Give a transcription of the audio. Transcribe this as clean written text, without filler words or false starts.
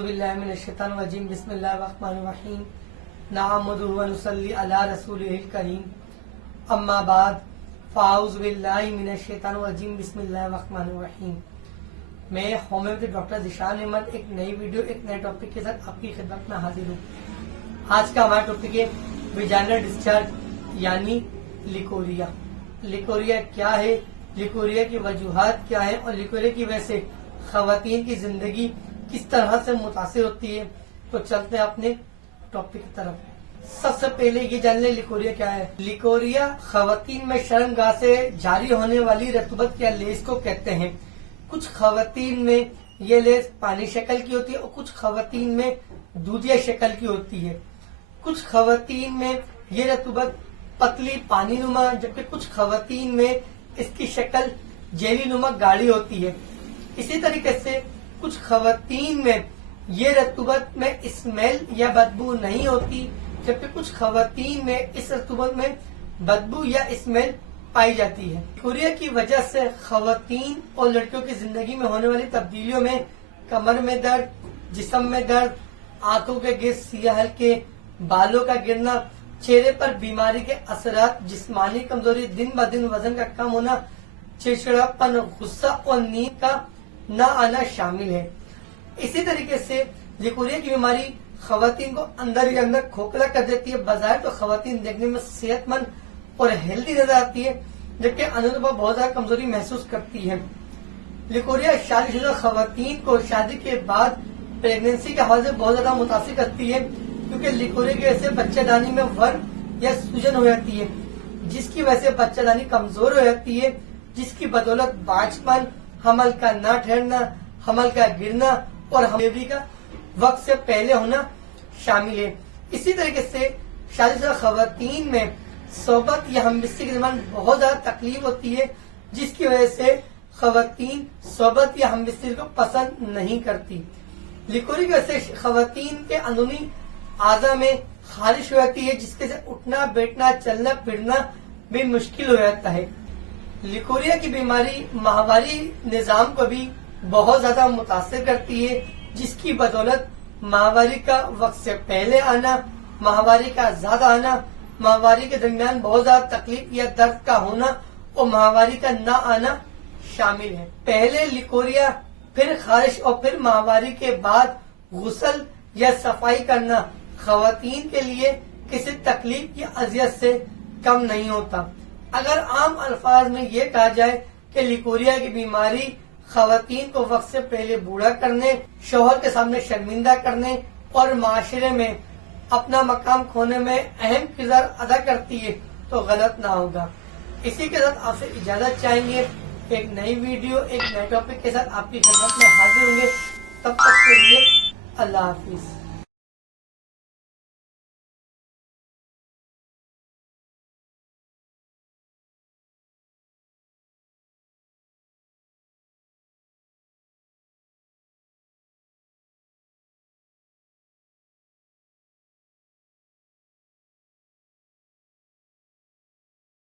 اعوذ باللہ من الشیطان الرجیم بسم اللہ الرحمن الرحیم نحمدہ و نصلی علی رسولہ الکریم اما بعد فاعوذ باللہ من الشیطان الرجیم بسم اللہ الرحمن الرحیم۔ میں ہومیوپیتھی ڈاکٹر ذیشان احمد ایک نئی ویڈیو ایک نئے ٹاپک کے ساتھ آپ کی خدمت میں حاضر ہوں۔ آج کا ہمارا ٹاپک ہے ویجائنل ڈسچارج یعنی لیکوریا۔ لیکوریا کیا ہے، لیکوریا کی وجوہات کیا ہے اور لیکوریا کی وجہ سے خواتین کی زندگی کس طرح سے متاثر ہوتی ہے، تو چلتے ہیں اپنے ٹاپک کی طرف۔ سب سے پہلے یہ جان لیں لیکوریا کیا ہے۔ لیکوریا خواتین میں شرمگاہ سے جاری ہونے والی رطوبت یا لیس کو کہتے ہیں۔ کچھ خواتین میں یہ لیس پانی شکل کی ہوتی ہے اور کچھ خواتین میں دودھیا شکل کی ہوتی ہے۔ کچھ خواتین میں یہ رطوبت پتلی پانی نما، جبکہ کچھ خواتین میں اس کی شکل جیلی نما گاڑھی ہوتی ہے۔ اسی طریقے سے کچھ خواتین میں یہ رطوبت میں اسمیل یا بدبو نہیں ہوتی، جبکہ کچھ خواتین میں اس رطوبت میں بدبو یا اسمیل پائی جاتی ہے۔ لیکوریا کی وجہ سے خواتین اور لڑکیوں کی زندگی میں ہونے والی تبدیلیوں میں کمر میں درد، جسم میں درد، آنکھوں کے گر سیاہ ہلکے، بالوں کا گرنا، چہرے پر بیماری کے اثرات، جسمانی کمزوری، دن بدن وزن کا کم ہونا، چڑچڑاپن، غصہ اور نیند کا نہ آنا شامل ہے۔ اسی طریقے سے لیکوریا کی بیماری خواتین کو اندر ہی اندر کھوکھلا کر دیتی ہے۔ بظاہر تو خواتین دیکھنے میں صحت مند اور ہیلدی نظر آتی ہے، جبکہ اندر بہت زیادہ کمزوری محسوس کرتی ہے۔ لیکوریا شادی شدہ خواتین کو شادی کے بعد پریگننسی کے حوالے سے بہت زیادہ متاثر کرتی ہے، کیونکہ لیکوریا کی وجہ سے بچہ دانی میں ورم یا سوجن ہو جاتی ہے، جس کی وجہ سے بچہ دانی کمزور ہو جاتی ہے، جس کی بدولت باجپن، حمل کا نہ ٹھہرنا، حمل کا گرنا اور ڈلیوری کا وقت سے پہلے ہونا شامل ہے۔ اسی طریقے سے شادی شدہ خواتین میں صحبت یا ہم بستری کے درمیان بہت زیادہ تکلیف ہوتی ہے، جس کی وجہ سے خواتین صحبت یا ہم بستری کو پسند نہیں کرتی۔ لیکوریا کی وجہ سے خواتین کے اندرونی اعضاء میں خارش ہو جاتی ہے، جس کے سے اٹھنا بیٹھنا چلنا پھرنا بھی مشکل ہو جاتا ہے۔ لیکوریا کی بیماری ماہواری نظام کو بھی بہت زیادہ متاثر کرتی ہے، جس کی بدولت ماہواری کا وقت سے پہلے آنا، ماہواری کا زیادہ آنا، ماہواری کے درمیان بہت زیادہ تکلیف یا درد کا ہونا اور ماہواری کا نہ آنا شامل ہے۔ پہلے لیکوریا، پھر خارش اور پھر ماہواری کے بعد غسل یا صفائی کرنا خواتین کے لیے کسی تکلیف یا اذیت سے کم نہیں ہوتا۔ اگر عام الفاظ میں یہ کہا جائے کہ لیکوریا کی بیماری خواتین کو وقت سے پہلے بوڑھا کرنے، شوہر کے سامنے شرمندہ کرنے اور معاشرے میں اپنا مقام کھونے میں اہم کردار ادا کرتی ہے تو غلط نہ ہوگا۔ اسی کے ساتھ آپ سے اجازت چاہیں گے، ایک نئی ویڈیو ایک نئے ٹاپک کے ساتھ آپ کی خدمت میں حاضر ہوں گے۔ تب تک کے لیے اللہ حافظ۔